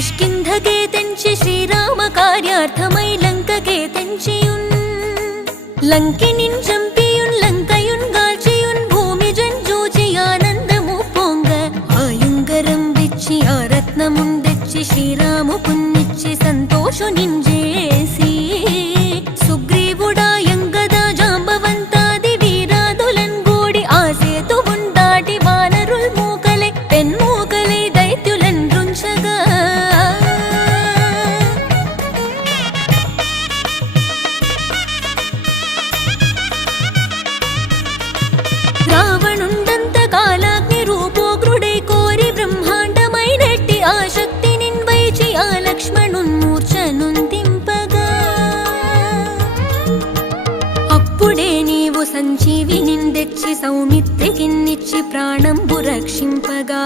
కిష్కింధకే తెంచి శ్రీరామ కార్యార్థమై లంకకే తెంచియున్ లంకినిన్ చంపియున్ లంకయున్ గాల్చియున్ భూమి జంజూచి ఆనందము పొంగ ఆయుంగరం విచ్చి ఆ రత్నముందెచ్చి శ్రీరాము పున్నిచ్చి సంతోషునింజేసి సుగ్రీవుడాయంగదా జాంబవంతాది వీరాదులన్ గూడి ఆ సేతువున్ దాటి వానరుల్ మూకలై పెన్మూకలై దైత్యులన్ రుంచగా రావణుండంత కాలాగ్ని రూపోగ్రుడై కోరి బ్రహ్మాండమైనట్టి ఆ శక్తినిన్ వైచి ఆ లక్ష్మణున్ మూర్ఛనుందింపగా అప్పుడే నీవు సంజీవినిన్ తెచ్చి సౌమిత్రికిన్నిచ్చి ప్రాణంబు రక్షింపగా